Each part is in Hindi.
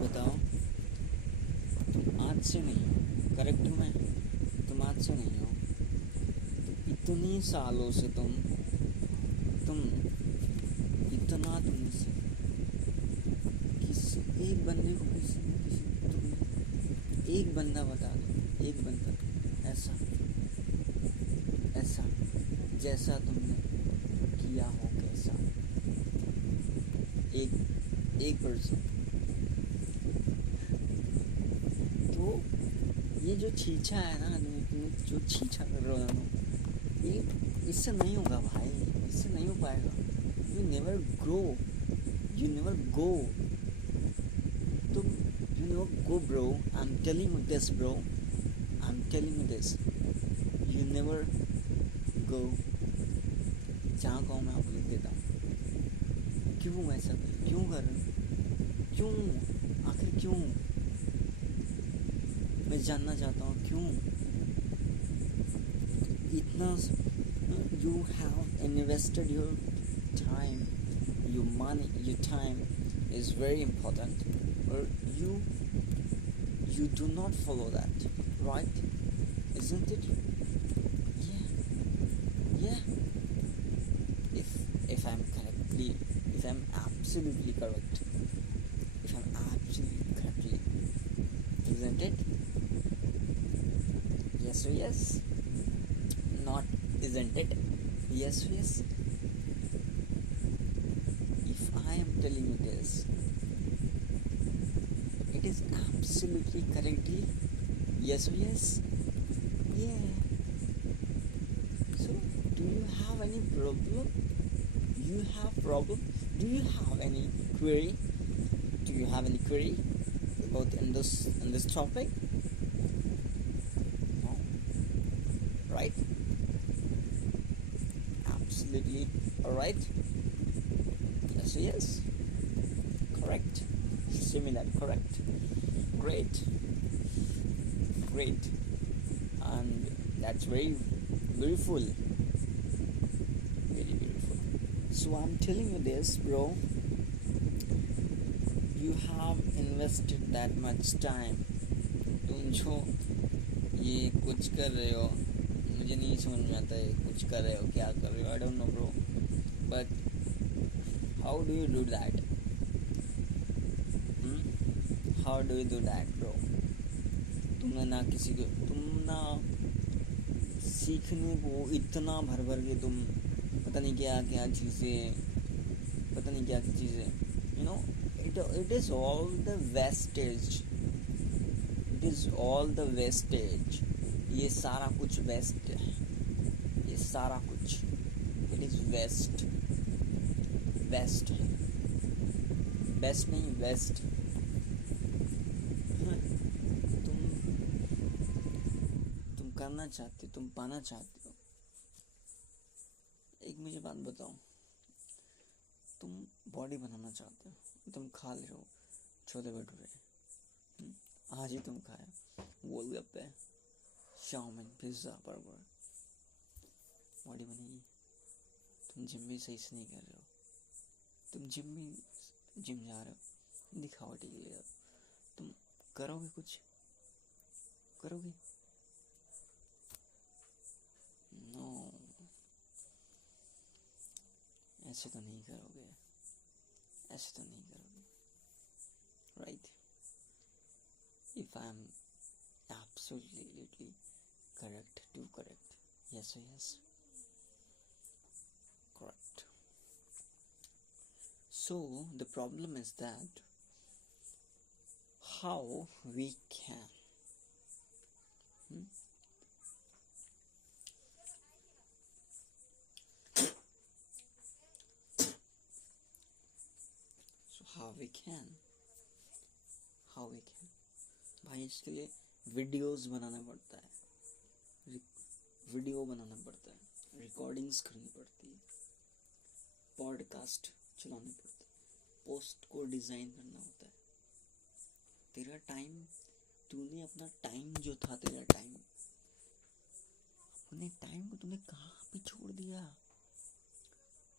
बताओ, तुम आज से नहीं हो, करेक्ट हूँ मैं? तुम आज से नहीं हो, इतने सालों से तुम इतना तुमसे किसी एक बंदे को किसी तुमने एक बंदा बता दो, एक बंदा ऐसा ऐसा जैसा तुमने किया हो, कैसा एक पर्सन। तो ये जो छीछा है ना, जो छीछा कर रहे हो ना, ये इससे नहीं होगा भाई, इससे नहीं हो पाएगा। You never grow, you never go, तुम you never go bro. I am telling you this bro, I am telling you this, you never go. जहाँ कहो मैं आपको लिख देता हूँ। क्यों ऐसा क्यों कर रहे हो? क्यों, आखिर क्यों? मैं जानना चाहता हूँ क्यों इतना। You have invested your time, your money, your time is very important, or you do not follow that, right? Isn't it? Yeah, if I'm correctly, if I'm absolutely correct, if I'm absolutely correctly, isn't it? Yes or yes? Not isn't it? Yes or yes? If I am telling you this, it is absolutely correctly yes or yes? Yeah. So, do you have any problem? You have problem? Do you have any query? Do you have any query about in this topic? No. Right? Absolutely alright? Yes or yes? Correct. Similar, correct. Great. Great. And that's very beautiful. Very beautiful. So I'm telling you this, bro. You have invested that much time. तुम जो ये कुछ कर रहे हो, मुझे नहीं समझ में आता है कुछ कर रहे हो, क्या कर रहे हो, I don't know bro, but how do you do that? How do you do that bro? तुमने ना किसी को, तुम ना सीखने को इतना भर भर के तुम पता नहीं क्या क्या चीज़ें, पता नहीं क्या क्या चीज़ें, you know, it is all the wastage, it is all the wastage. ये सारा कुछ वेस्ट है, ये सारा कुछ इट इज़ वेस्ट, वेस्ट है, बेस्ट नहीं वेस्ट। तुम करना चाहते हो, तुम पाना चाहते हो। एक मुझे बात बताओ, तुम बॉडी बनाना चाहते हो, तुम खा ले रहे हो छोले भटूरे, आज ही तुम खाए गोलगप्पे, चाउमीन, पिज्ज़ा, बर्गर, बॉडी बनेगी। तुम जिम भी सही से नहीं कर रहे हो, तुम जिम जा रहे हो दिखावटी के लिए, तुम करोगे कुछ, करोगे? नो, ऐसे तो नहीं करोगे, ऐसे तो नहीं करोगे, right? If I am absolutely correct, do correct, yes or yes? Correct. So the problem is that how we can so how we can भाई इसके लिए वीडियोस बनाना पड़ता है, वीडियो बनाना पड़ता है, रिकॉर्डिंग्स करनी पड़ती है, पॉडकास्ट चलाने पड़ते हैं, पोस्ट को डिज़ाइन करना होता है। तेरा टाइम, तूने अपना टाइम जो था, तेरा टाइम, अपने टाइम को तूने कहाँ पे छोड़ दिया?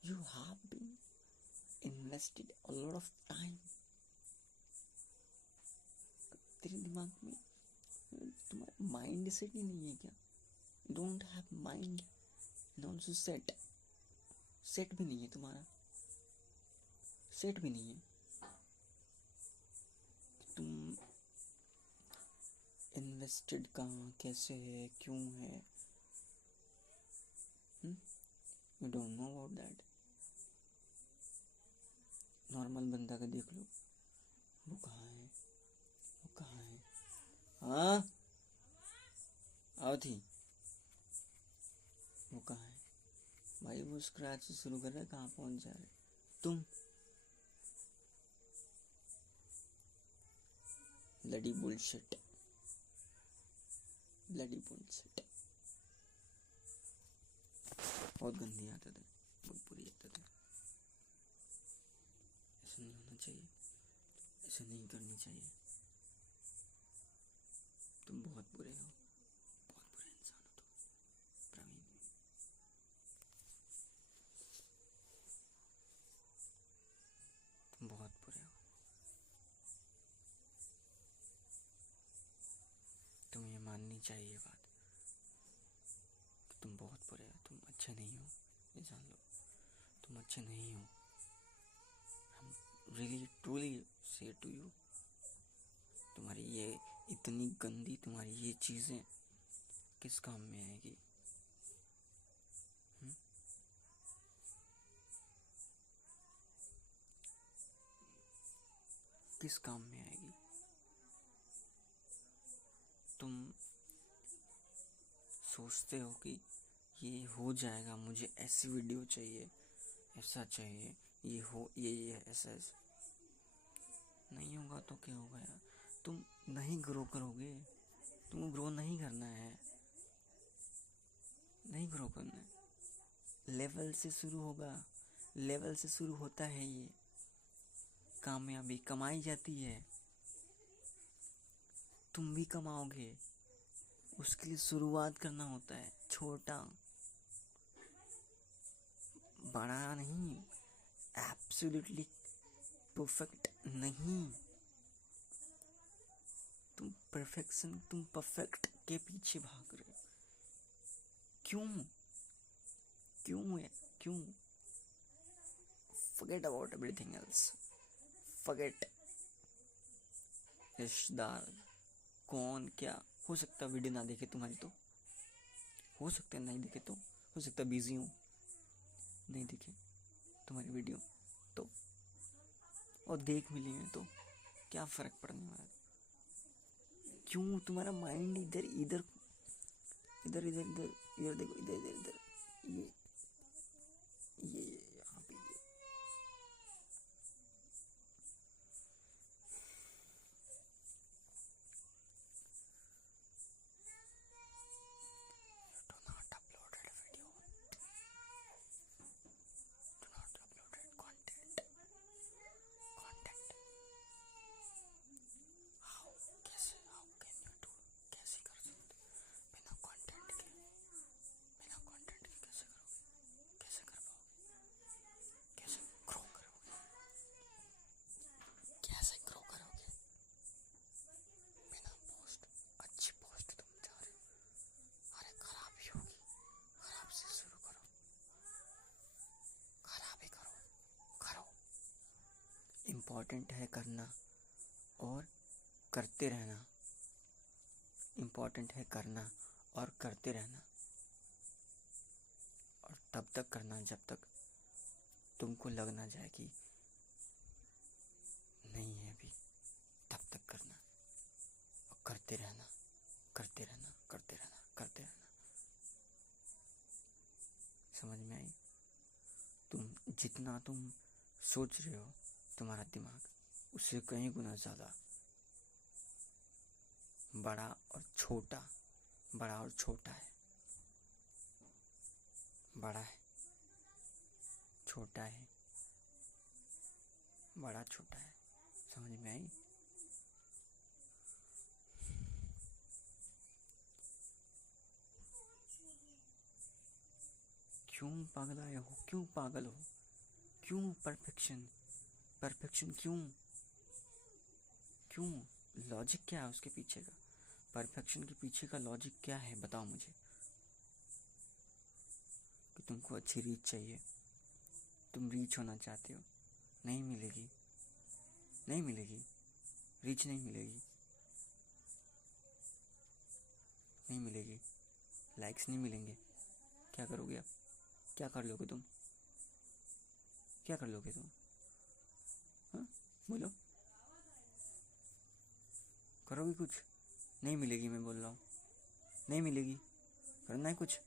You have been invested a lot of time, तेरे दिमाग में तुम्हारा माइंड सेट ही नहीं है क्या? Don't have mind and also set भी नहीं है तुम्हारा, सेट भी नहीं है। तुम इन्वेस्टेड कहाँ, कैसे है, क्यों है, you don't know about that. Normal बंदा का देख लो, वो कहाँ है, वो कहाँ है। हाँ आओ थी, वो कहाँ है भाई? वो स्क्रैच से शुरू कर रहा है, कहाँ पहुंच जा रहे तुम? Bloody bullshit, bloody bullshit. बहुत गंदी आदत है, बहुत बुरी आदत है। ऐसा नहीं होना चाहिए, ऐसा नहीं करनी चाहिए। तुम बहुत बुरे हो, बहुत बुरे इंसान हो तुम प्रवीण। तुम बहुत बुरे हो। तुम्हें ये माननी चाहिए बात कि तुम बहुत बुरे हो, तुम अच्छे नहीं हो। ये जान लो, तुम अच्छे नहीं हो। हम रियली ट्रूली से टू यू, तुम्हारी ये इतनी गंदी, तुम्हारी ये चीज़ें किस काम में आएगी? किस काम में आएगी? तुम सोचते हो कि ये हो जाएगा, मुझे ऐसी वीडियो चाहिए, ऐसा चाहिए, ये हो, ये ऐसा नहीं होगा तो क्या होगा यार? तुम नहीं ग्रो करोगे, तुम ग्रो नहीं करना है, नहीं ग्रो करना है। लेवल से शुरू होगा, लेवल से शुरू होता है ये। कामयाबी कमाई जाती है, तुम भी कमाओगे। उसके लिए शुरुआत करना होता है, छोटा, बड़ा नहीं, एब्सोल्युटली परफेक्ट नहीं। तुम परफेक्ट के पीछे भाग रहे हो। क्यों? क्यों है? क्यों? Forget about everything else. Forget रिश्तेदार कौन क्या हो सकता, वीडियो ना देखे तुम्हारी तो हो सकता है, नहीं देखे तो हो सकता बिजी हूँ, नहीं देखे तुम्हारी वीडियो तो, और देख मिली है तो क्या फर्क पड़ने वाला? क्यों तुम्हारा माइंड इधर इधर इधर इधर इधर इधर देखो, इधर इधर इधर, ये यहाँ पे ये। Do not uploaded video. Do not uploaded content. How कैसे? How can you do? कैसे कर सकते बिना कंटेंट के? बिना कंटेंट के कैसे करोगे? कैसे कर पाओगे? कैसे ग्रो करोगे? कैसे ग्रो करोगे बिना पोस्ट? अच्छी पोस्ट तुम चाह रहे हो, अरे खराब ही होगी। खराब से शुरू करो, खराब ही करो, करो। इम्पोर्टेंट है करना और करते रहना। इम्पोर्टेंट है करना और करते रहना, और तब तक करना जब तक तुमको लग ना जाए कि नहीं है अभी, तब तक करना और करते रहना, करते रहना, करते रहना, करते रहना। समझ में आई? जितना तुम सोच रहे हो, तुम्हारा दिमाग उससे कहीं गुना ज़्यादा बड़ा और छोटा, बड़ा और छोटा है। बड़ा है, छोटा है, बड़ा छोटा है। समझ में आई? क्यों पागल हो? क्यों पागल हो? क्यों परफेक्शन? परफेक्शन क्यों? क्यों? लॉजिक क्या है उसके पीछे का? परफेक्शन के पीछे का लॉजिक क्या है, बताओ मुझे। कि तुमको अच्छी रीच चाहिए, तुम रीच होना चाहते हो, नहीं मिलेगी, नहीं मिलेगी, रीच नहीं मिलेगी, नहीं मिलेगी, लाइक्स नहीं मिलेंगे, क्या करोगे अब? क्या कर लोगे तुम? क्या कर लोगे तुम? हाँ, बोलो, करोगे कुछ? नहीं मिलेगी, मैं बोल रहा हूँ, नहीं मिलेगी, करना है कुछ?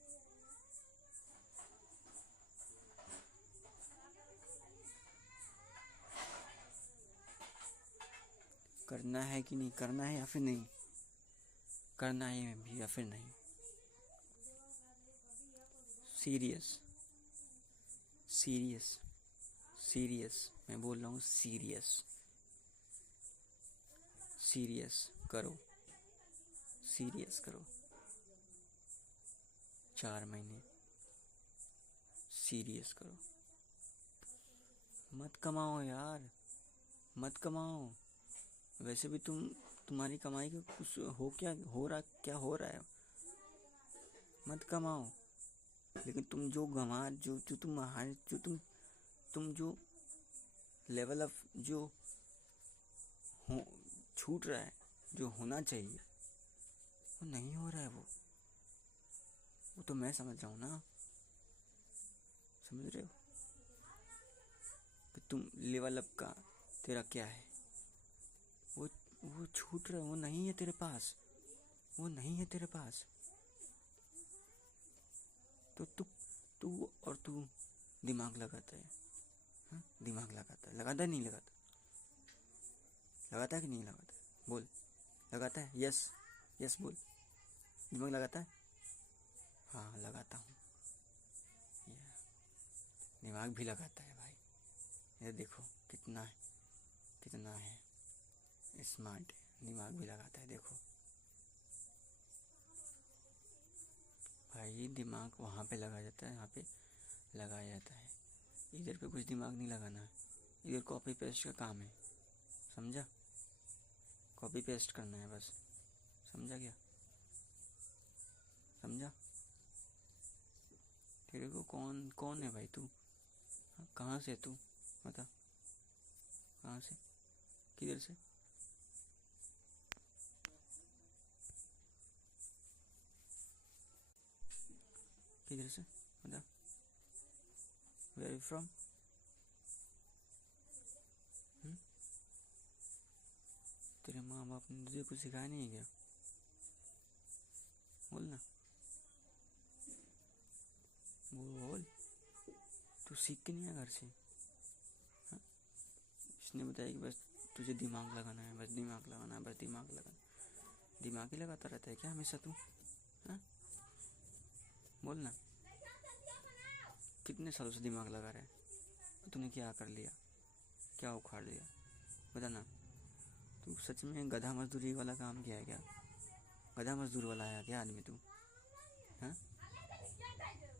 करना है कि नहीं करना है, या फिर नहीं करना है भी, या फिर नहीं? सीरियस, सीरियस, सीरियस, मैं बोल रहा हूँ सीरियस, सीरियस करो, सीरियस करो। 4 महीने सीरियस करो, मत कमाओ यार, मत कमाओ। वैसे भी तुम्हारी कमाई का कुछ क्या हो रहा है? मत कमाओ। लेकिन तुम जो गंवा जो तुम हार जो तुम जो लेवल ऑफ जो हो छूट रहा है, जो होना चाहिए वो नहीं हो रहा है। वो तो मैं समझ रहा हूँ ना, समझ रहे हो? कि तुम लेवल अप का तेरा क्या है, वो छूट रहा है, वो नहीं है तेरे पास, वो नहीं है तेरे पास। तो तू दिमाग लगाता है, हाँ? दिमाग लगाता है नहीं लगाता? लगाता है कि नहीं लगाता है? बोल, लगाता है? यस, यस बोल, दिमाग लगाता है? हाँ लगाता हूँ, दिमाग भी लगाता है भाई। ये देखो कितना है स्मार्ट है, दिमाग भी लगाता है। देखो भाई, दिमाग वहाँ पे लगा जाता है, यहाँ पे लगाया जाता है। इधर पे कुछ दिमाग नहीं लगाना है, इधर कॉपी पेस्ट का काम है, समझा? कॉपी पेस्ट करना है बस, समझा क्या? समझा? तेरे को कौन कौन है भाई तू? हाँ, कहाँ से तू, बता, कहाँ से, किधर से? किधर से बता, वेयर फ्रॉम? तेरे माँ बाप ने तुझे कुछ सिखाया नहीं है क्या? बोल ना, बोल, तू सीख के नहीं आया घर से? हाँ? इसने बताया कि बस तुझे दिमाग लगाना है, बस दिमाग लगाना है, बस दिमाग लगाना, दिमाग ही लगाता रहता है क्या हमेशा तू? हाँ, बोल ना, कितने सालों से दिमाग लगा रहा है? तूने क्या कर लिया, क्या उखाड़ लिया, बता ना। तू सच में गधा मजदूरी वाला काम किया है क्या? गधा मजदूर वाला है क्या आदमी तू? हाँ,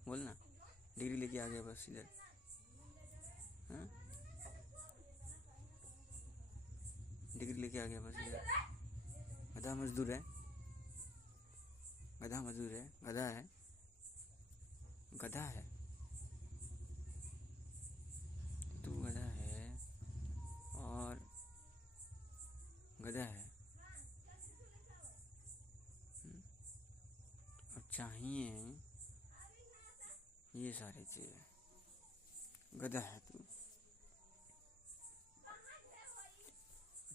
बोल ना, डिग्री लेके आ गया बस इधर? हाँ, डिग्री लेके आ गया बस इधर? गधा मजदूर है, गधा मजदूर है, गधा है, गधा है, तू गधा है और गधा है। और चाहिए ये सारी चीज़ें, गधा है तू,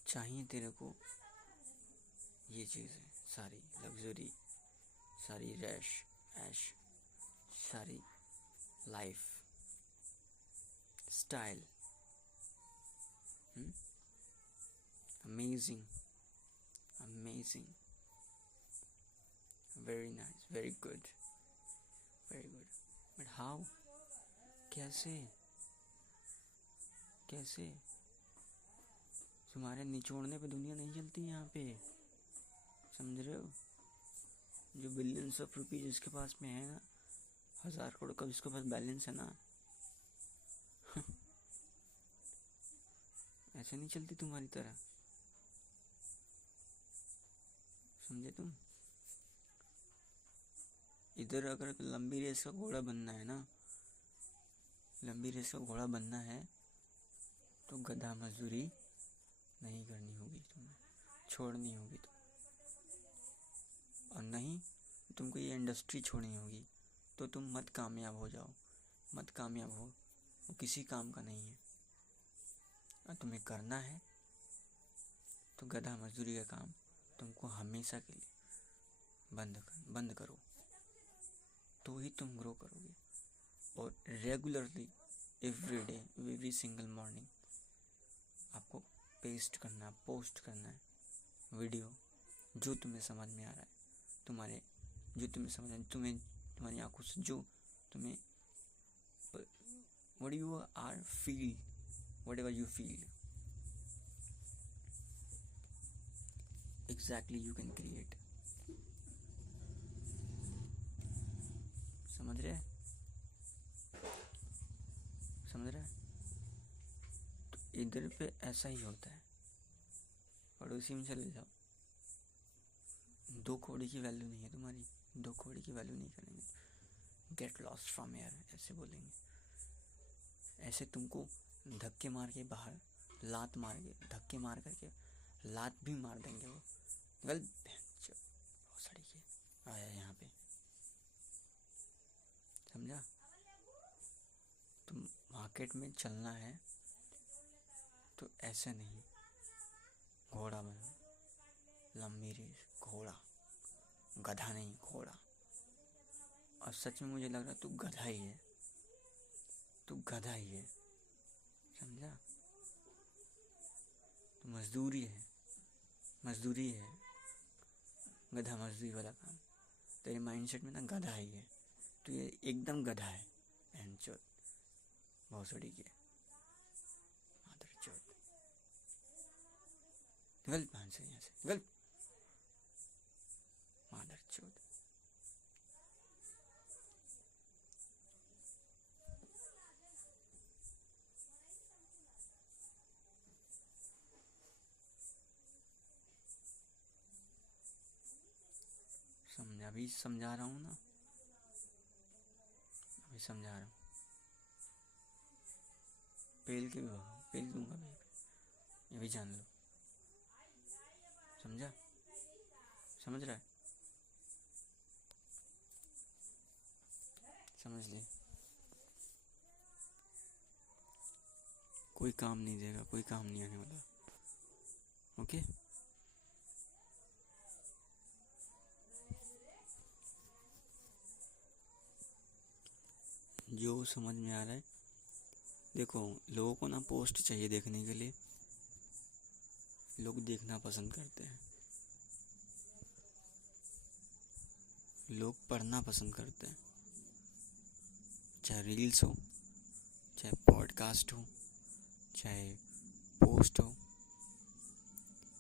चाहिए तेरे को ये चीज़ें सारी, लग्जरी, सारी रैश ऐश, सारी life style, amazing, amazing, very nice, very good, very good. But how, कैसे, कैसे? तुम्हारे निचोड़ने पे दुनिया नहीं चलती यहाँ पे, समझ रहे हो? जो बिलियंस ऑफ रुपीज जिसके पास में है ना, 1000 करोड़ का जिसके पास बैलेंस है ना, ऐसे नहीं चलती तुम्हारी तरह। समझे तुम? इधर अगर लंबी रेस का घोड़ा बनना है ना, लंबी रेस का घोड़ा बनना है तो गधा मजदूरी नहीं करनी होगी, तुम्हें छोड़नी होगी और नहीं तुमको ये इंडस्ट्री छोड़नी होगी। तो तुम मत कामयाब हो जाओ, मत कामयाब हो, वो किसी काम का नहीं है। और तुम्हें करना है तो गधा मजदूरी का काम तुमको हमेशा के लिए बंद करो, तो ही तुम ग्रो करोगे। और regularly every day, every single morning आपको पोस्ट करना है वीडियो जो तुम्हें समझ में आ रहा है, जो तुम्हें समझ में, तुम्हारी आंखों से जो तुम्हें what you are feel, whatever you feel, exactly you can create। समझ रहे? तो इधर पे ऐसा ही होता है। पड़ोसी में चले जाओ, 2 कौड़ी की वैल्यू नहीं है तुम्हारी, 2 कौड़ी की वैल्यू नहीं करेंगे। गेट लॉस्ट फ्रॉम हियर ऐसे बोलेंगे। ऐसे तुमको धक्के मार के बाहर, लात मार के, धक्के मार करके लात भी मार देंगे वो। बहुत सड़ी के आया यहाँ पे, समझा? तुम मार्केट में चलना है तो ऐसे नहीं, घोड़ा बनो, लंबी रेस घोड़ा, गधा नहीं घोड़ा। और सच में मुझे लग रहा है तू गधा ही है, तू गधा ही है, समझा? तो मजदूरी है गधा मजदूरी वाला काम। तेरे माइंडसेट में ना गधा ही है, तो ये एकदम गधा है। एंचोद भौसड़ी के मादर चोद, निकल पान से यहाँ से, निकल मादर चोद। अभी समझा रहा हूँ ना, अभी समझा रहा हूँ। पेल के भी भागो, पेल दूंगा भी, ये भी जान लो। समझा? समझ रहा है? समझ ले। कोई काम नहीं देगा, कोई काम नहीं आने वाला। ओके? जो समझ में आ रहा है, देखो लोगों को ना पोस्ट चाहिए देखने के लिए, लोग देखना पसंद करते हैं, लोग पढ़ना पसंद करते हैं। चाहे रील्स हो, चाहे पॉडकास्ट हो, चाहे पोस्ट हो,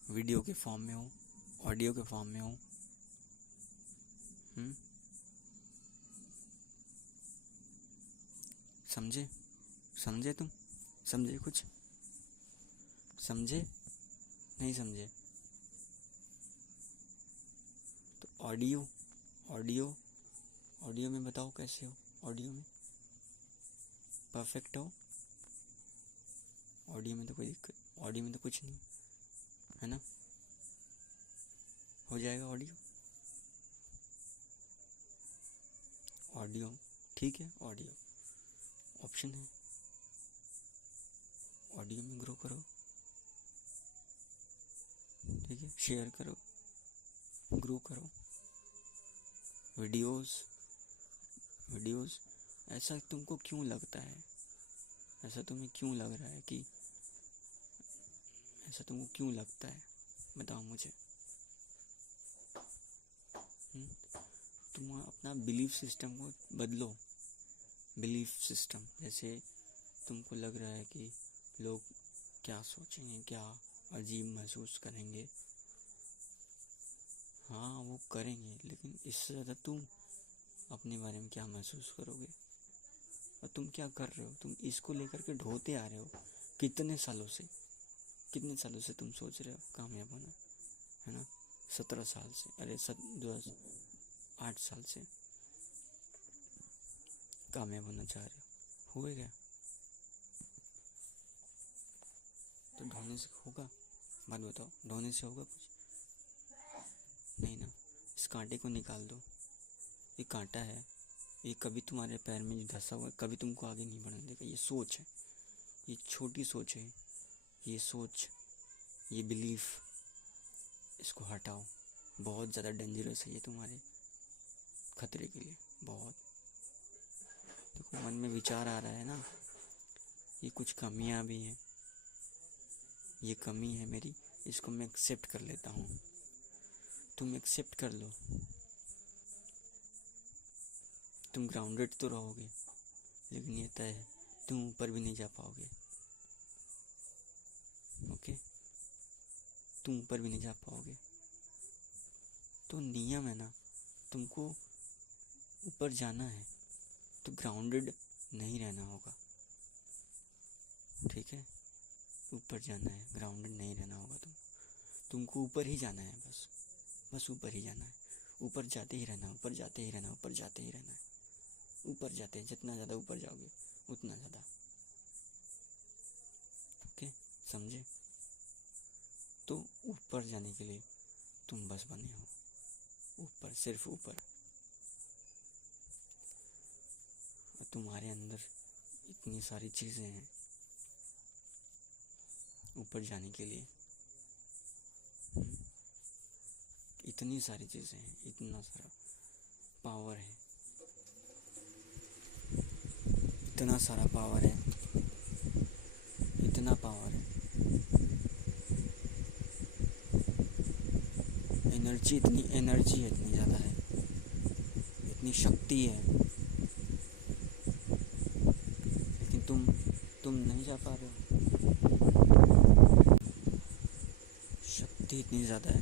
वीडियो के फॉर्म में हो, ऑडियो के फॉर्म में हो। समझे तुम? समझे कुछ? समझे? नहीं समझे? तो ऑडियो में बताओ कैसे हो? ऑडियो में परफेक्ट हो? ऑडियो में तो कोई दिक्कत, ऑडियो में तो कुछ नहीं है ना, हो जाएगा ऑडियो ठीक है, ऑडियो ऑप्शन है, ऑडियो में ग्रो करो, ठीक है, शेयर करो, ग्रो करो। वीडियोस ऐसा तुमको क्यों लगता है, ऐसा तुम्हें क्यों लग रहा है कि ऐसा तुमको क्यों लगता है, बताओ मुझे। तुम अपना बिलीफ सिस्टम को बदलो। बिलीफ सिस्टम, जैसे तुमको लग रहा है कि लोग क्या सोचेंगे, क्या अजीब महसूस करेंगे, हाँ वो करेंगे, लेकिन इससे ज़्यादा तुम अपने बारे में क्या महसूस करोगे और तुम क्या कर रहे हो। तुम इसको लेकर के ढोते आ रहे हो कितने सालों से तुम सोच रहे हो कामयाब होना, है ना। 17 साल से, अरे 8 साल से कामयाब होना चाह रहे हो, हुए क्या? तो ढोने से होगा? बात बताओ, ढोने से होगा कुछ? नहीं ना। इस कांटे को निकाल दो। ये कांटा है, ये कभी तुम्हारे पैर में धंसा हुआ है, कभी तुमको आगे नहीं बढ़ने देगा। ये सोच है, ये छोटी सोच है, ये सोच, ये बिलीफ, इसको हटाओ। बहुत ज़्यादा डेंजरस है ये तुम्हारे खतरे के लिए, बहुत। देखो मन में विचार आ रहा है ना, ये कुछ कमियां भी हैं, ये कमी है मेरी, इसको मैं एक्सेप्ट कर लेता हूँ। तुम एक्सेप्ट कर लो, तुम ग्राउंडेड तो रहोगे, लेकिन ये तय है तुम ऊपर भी नहीं जा पाओगे। ओके, तुम ऊपर भी नहीं जा पाओगे। तो नियम है ना, तुमको ऊपर जाना है तो ग्राउंडेड नहीं रहना होगा, ठीक है? ऊपर जाना है, ग्राउंडेड नहीं रहना होगा। तुमको ऊपर ही जाना है, बस ऊपर ही जाना है। ऊपर जाते ही रहना, ऊपर जाते ही रहना, ऊपर जाते ही रहना है। ऊपर जाते, जितना ज़्यादा ऊपर जाओगे उतना ज़्यादा। ओके, समझे? तो ऊपर जाने के लिए तुम बस बने हो, ऊपर, सिर्फ ऊपर। तुम्हारे अंदर इतनी सारी चीज़ें हैं ऊपर जाने के लिए, इतनी सारी चीज़ें हैं, इतना सारा पावर है, इतना सारा पावर है, इतना पावर है, इतनी एनर्जी है, इतनी ज़्यादा है, इतनी शक्ति है, लेकिन तुम नहीं जा पा रहे हो। शक्ति इतनी ज़्यादा है,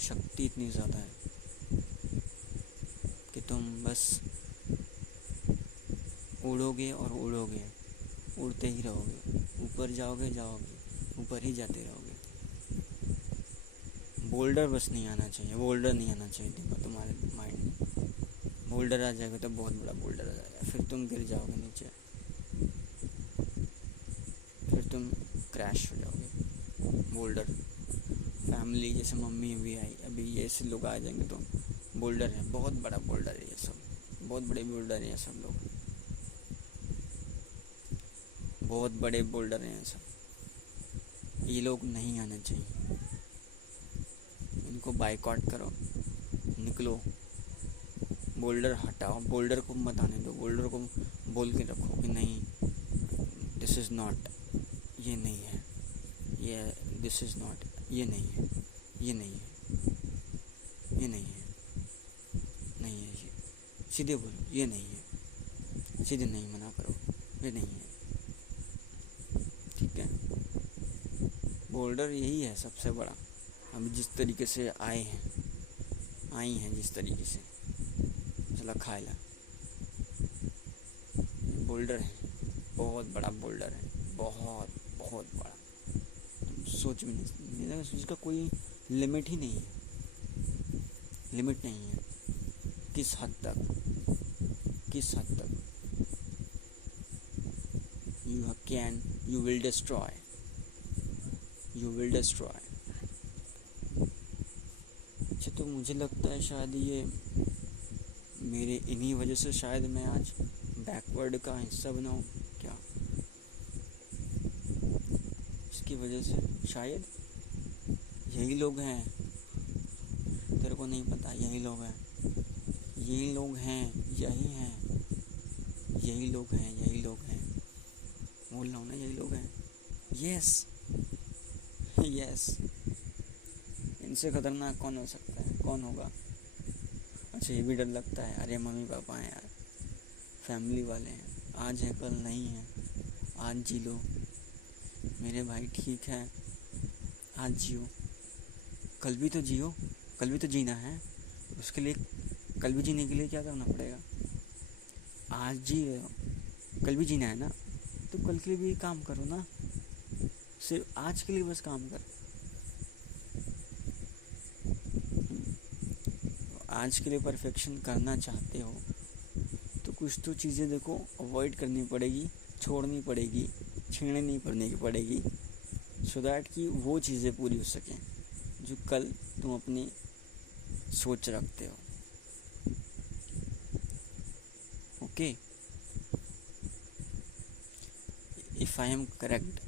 शक्ति इतनी ज़्यादा है कि तुम बस उड़ोगे और उड़ोगे, उड़ते ही रहोगे, ऊपर जाओगे, ऊपर ही जाते रहोगे। बोल्डर बस नहीं आना चाहिए, बोल्डर नहीं आना चाहिए तुम्हारे माइंड में। बोल्डर आ जाएगा तो बहुत बड़ा बोल्डर आ जाएगा, फिर तुम गिर जाओगे नीचे, फिर तुम क्रैश हो जाओगे। बोल्डर, फैमिली जैसे मम्मी भी आई, अभी ये ऐसे लोग आ जाएंगे तो बोल्डर है, बहुत बड़ा बोल्डर है ये सब, बहुत बड़े बोल्डर हैं ये सब लोग, बहुत बड़े बोल्डर हैं ये सब। ये लोग नहीं आना चाहिए, इनको बाइकआउट करो, निकलो, बोल्डर हटाओ, बोल्डर को मत आने दो, बोल्डर को बोल के रखो कि नहीं, दिस इज़ नॉट, ये नहीं है, ये दिस इज़ नॉट, ये नहीं है, ये नहीं है, ये नहीं है, नहीं है, ये सीधे बोलो, ये नहीं है, सीधे नहीं मना करो, ये नहीं है, ठीक है? बोल्डर यही है सबसे बड़ा। हम जिस तरीके से आई हैं जिस तरीके से, चला खाएला, बोल्डर है, बहुत बड़ा बोल्डर है, बहुत बहुत बड़ा, सोच भी नहीं, उसका कोई लिमिट ही नहीं है, लिमिट नहीं है। किस हद तक you will destroy, अच्छा, तो मुझे लगता है शायद ये मेरे इन्हीं वजह से शायद मैं आज बैकवर्ड का हिस्सा बना हूँ क्या? इसकी वजह से शायद यही लोग हैं, तेरे को नहीं पता, यही लोग हैं, यही लोग हैं, बोल रहा हूँ ना, यही लोग हैं। यस, इनसे खतरनाक कौन हो सकता है, कौन होगा? अच्छा, ये भी डर लगता है, अरे मम्मी पापा हैं यार, फैमिली वाले हैं, आज है कल नहीं है, आज जी लो मेरे भाई, ठीक है, आज जियो, कल भी तो जियो, कल भी तो जीना है, उसके लिए कल भी जीने के लिए क्या करना पड़ेगा? आज जी रहे हो, कल भी जीना है ना, तो कल के लिए भी काम करो ना, सिर्फ आज के लिए बस काम कर। आज के लिए परफेक्शन करना चाहते हो तो कुछ तो चीज़ें देखो अवॉइड करनी पड़ेगी, छोड़नी पड़ेगी, छेड़नी पड़ेगी, सो दैट कि वो चीज़ें पूरी हो सकें जो कल तुम अपनी सोच रखते हो। Okay, if I am correct,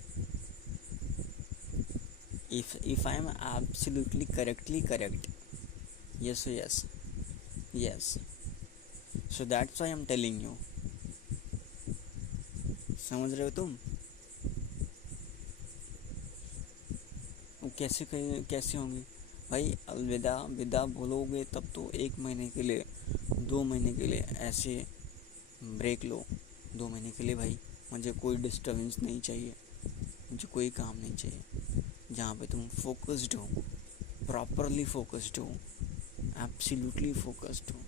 if I am absolutely correctly correct, yes, so that's why I'm telling you, समझ रहे हो तुम? कैसे होंगे भाई? अलविदा विदा बोलोगे तब तो 1 महीने के लिए, 2 महीने के लिए ऐसे ब्रेक लो। 2 महीने के लिए भाई मुझे कोई डिस्टर्बेंस नहीं चाहिए, मुझे कोई काम नहीं चाहिए, जहाँ पे तुम फोकस्ड हो, प्रॉपरली फोकस्ड हो, एब्सोल्युटली फोकस्ड हो,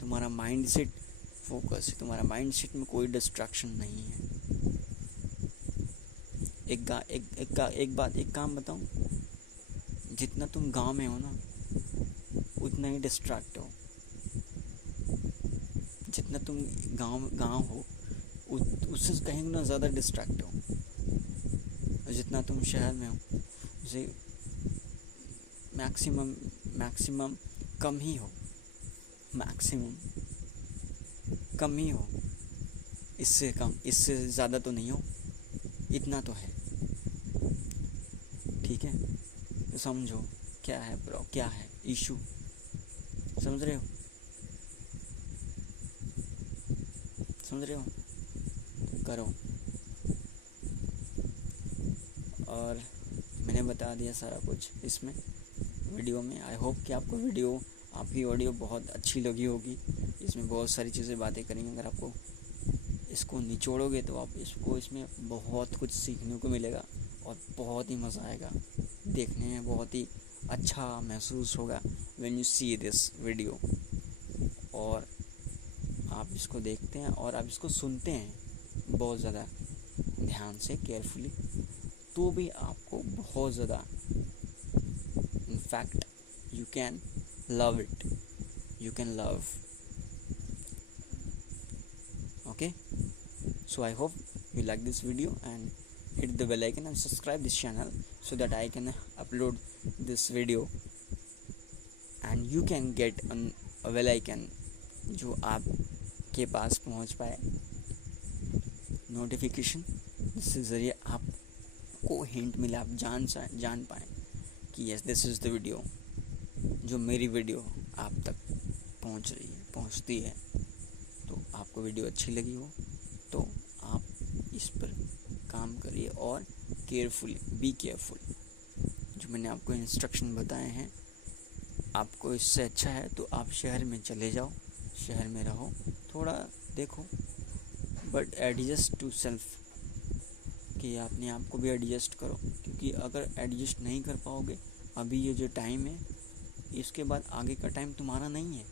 तुम्हारा माइंड सेट फोकस है, तुम्हारा माइंड सेट में कोई डिस्ट्रैक्शन नहीं है। एक काम बताऊं, जितना तुम गांव में हो ना उतना ही डिस्ट्रैक्ट हो। जितना तुम गांव हो उससे कहीं गुना ज़्यादा डिस्ट्रैक्ट हो, और जितना तुम शहर में हो उसे मैक्सिमम कम ही हो, इससे कम, इससे ज़्यादा तो नहीं हो, इतना तो है। ठीक है, तो समझो क्या है ब्रो, क्या है इशू, समझ रहे हो? तो करो। और मैंने बता दिया सारा कुछ इसमें वीडियो में। आई होप कि आपको आपकी ऑडियो बहुत अच्छी लगी होगी। इसमें बहुत सारी चीज़ें बातें करेंगे। अगर आपको इसको निचोड़ोगे तो आप इसमें बहुत कुछ सीखने को मिलेगा और बहुत ही मज़ा आएगा। देखने में बहुत ही अच्छा महसूस होगा when you see this video. और आप इसको देखते हैं और आप इसको सुनते हैं बहुत ज़्यादा ध्यान से, केयरफुली, तो भी आपको बहुत ज़्यादा, in fact you can love it, you can love. Okay, so I hope you like this video and hit the bell icon and subscribe this channel so that I can upload this video and you can get a bell icon जो आपके पास पहुंच पाए नोटिफिकेशन, जिससे ज़रिए आपको हिंट मिले, आप जान पाएँ कि yes this is the video, जो मेरी वीडियो आप तक पहुंचती है। तो आपको वीडियो अच्छी लगी हो तो आप इस पर काम करिए और बी केयरफुल। जो मैंने आपको इंस्ट्रक्शन बताए हैं, आपको इससे अच्छा है तो आप शहर में चले जाओ, शहर में रहो, थोड़ा देखो, बट एडजस्ट टू सेल्फ, कि अपने आप को भी एडजस्ट करो। क्योंकि अगर एडजस्ट नहीं कर पाओगे, अभी ये जो टाइम है, इसके बाद आगे का टाइम तुम्हारा नहीं है।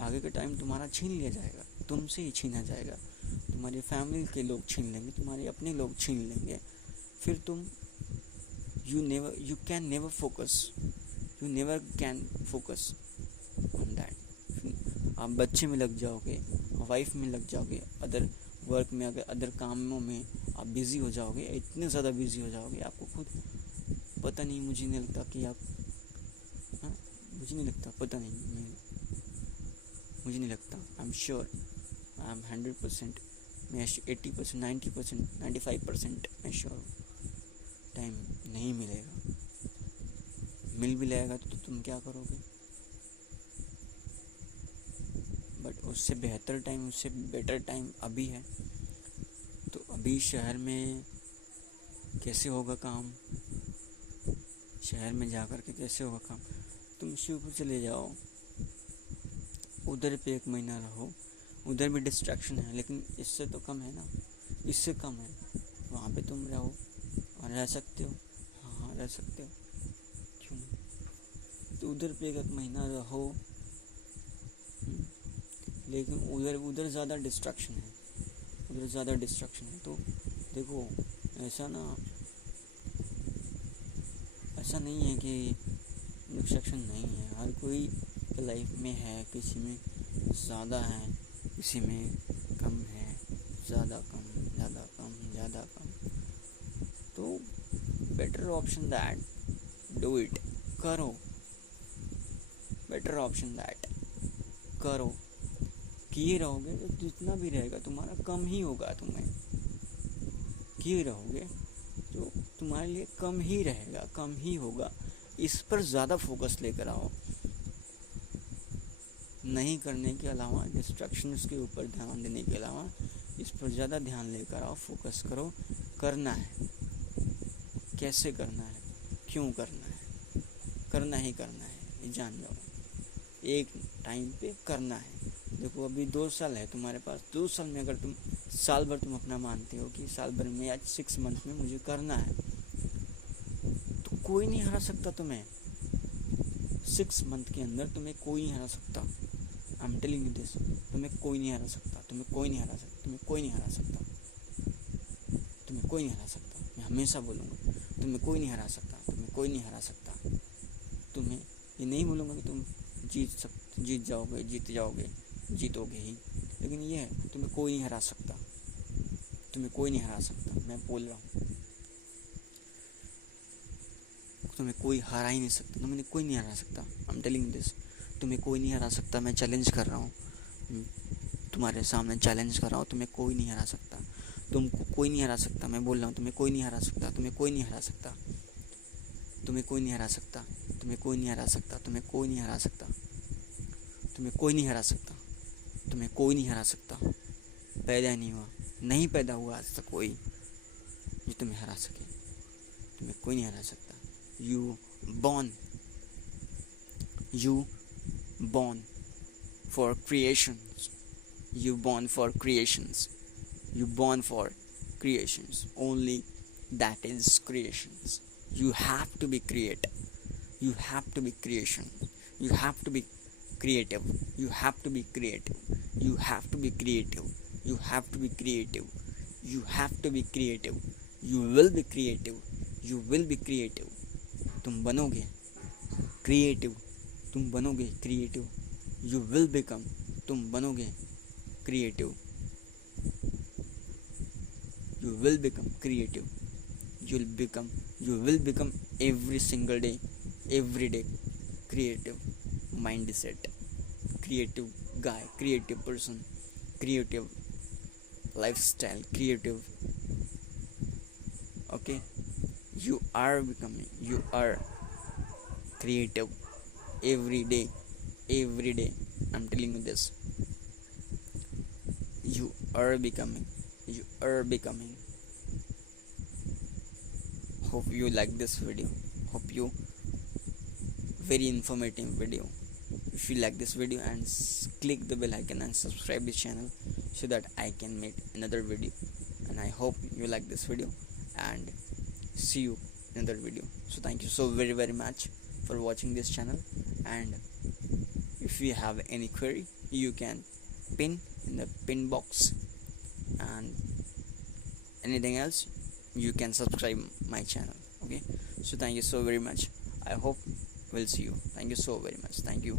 आगे का टाइम तुम्हारा छीन लिया जाएगा, तुमसे ही छीना जाएगा, तुम्हारी फैमिली के लोग छीन लेंगे, तुम्हारे अपने लोग छीन लेंगे। फिर तुम you can never focus on that. आप बच्चे में लग जाओगे, वाइफ में लग जाओगे, अदर वर्क में, अगर अदर कामों में आप बिज़ी हो जाओगे, इतने ज़्यादा बिज़ी हो जाओगे, आपको खुद पता नहीं, मुझे नहीं लगता, I am sure, I am 100%, मैं 80%, 90%, 95% मैं श्योर, टाइम नहीं मिलेगा। मिल भी जाएगा तो तुम क्या करोगे? बट उससे बेहतर टाइम, उससे बेटर टाइम अभी है। तो अभी शहर में कैसे होगा काम, शहर में जाकर के कैसे होगा काम? तुम शिवपुर चले जाओ, उधर पे 1 महीना रहो, उधर भी डिस्ट्रैक्शन है लेकिन इससे तो कम है ना, इससे कम है। वहाँ पे तुम रहो और रह सकते हो, हाँ रह सकते हो, क्यों? तो उधर पे 1 महीना रहो, लेकिन उधर ज़्यादा डिस्ट्रैक्शन है, तो देखो ऐसा ना ऐसा नहीं है कि डिस्ट्रैक्शन नहीं है, हर कोई लाइफ में है, किसी में ज़्यादा है, किसी में कम है, ज़्यादा कम, ज़्यादा कम, ज़्यादा कम। तो better option that do it, करो। बेटर ऑप्शन दैट करो। किए रहोगे तो जितना भी रहेगा तुम्हारा कम ही होगा। तुम्हें किए रहोगे तो तुम्हारे लिए कम ही रहेगा, कम ही होगा। इस पर ज़्यादा फोकस लेकर आओ। नहीं करने के अलावा, डिस्ट्रैक्शंस के ऊपर ध्यान देने के अलावा इस पर ज़्यादा ध्यान लेकर आओ, फोकस करो। करना है, कैसे करना है, क्यों करना है, करना ही करना है, ये जान जाओ। एक टाइम पे करना है। देखो अभी 2 साल है तुम्हारे पास, 2 साल में अगर तुम साल भर तुम अपना मानते हो कि साल भर में या 6 मंथ में मुझे करना है, तो कोई नहीं हरा सकता तुम्हें। 6 मंथ के अंदर तुम्हें कोई नहीं हरा सकता। आई एम टेलिंग यू दिस, तुम्हें कोई नहीं हरा सकता, तुम्हें कोई नहीं हरा सकता, तुम्हें कोई नहीं हरा सकता, तुम्हें कोई नहीं हरा सकता। मैं हमेशा बोलूँगा तुम्हें कोई नहीं हरा सकता, तुम्हें कोई नहीं हरा सकता। तुम्हें ये नहीं बोलूँगा कि तुम जीत जाओगे, जीतोगे ही, लेकिन ये है तुम्हें कोई नहीं हरा सकता, तुम्हें कोई नहीं हरा सकता। मैं बोल रहा हूँ तुम्हें कोई हरा ही नहीं सकता, तुम्हें कोई नहीं हरा सकता। आई एम टेलिंग दिस, तुम्हें कोई नहीं हरा सकता। मैं चैलेंज कर रहा हूँ, तुम्हारे सामने चैलेंज कर रहा हूँ, तुम्हें कोई नहीं हरा सकता, तुमको कोई नहीं हरा सकता। मैं बोल रहा हूँ तुम्हें कोई नहीं हरा सकता, तुम्हें कोई नहीं हरा सकता, तुम्हें कोई नहीं हरा सकता, तुम्हें कोई नहीं हरा सकता, तुम्हें कोई नहीं हरा सकता, तुम्हें कोई नहीं हरा सकता, तुम्हें कोई नहीं हरा सकता। पैदा नहीं हुआ, नहीं पैदा हुआ आज तक कोई जो तुम्हें हरा सके। तुम्हें कोई नहीं हरा सकता। You born for creations, you born for creations, you born for creations, only that is creations. You have to be creative, you have to be creation, you have to be creative, you have to be creative, you have to be creative, you have to be creative, you have to be creative, you will be creative, you will be creative. तुम बनोगे क्रिएटिव, तुम बनोगे क्रिएटिव। यू विल बिकम, तुम बनोगे creative. You will become creative, you will become every single day, every day creative mindset, creative guy, creative person, creative lifestyle, creative. Okay, you are becoming, you are creative every day, every day. I'm telling you this, you are becoming, you are becoming. Hope you like this video, hope you very informative video. If you like this video, and click the bell icon and subscribe this channel so that I can make another video. And I hope you like this video, and see you in another video. So thank you so very very much for watching this channel. And if you have any query, you can pin in the pin box, and anything else you can subscribe my channel. Okay, so thank you so very much. I hope we'll see you. Thank you so very much. Thank you.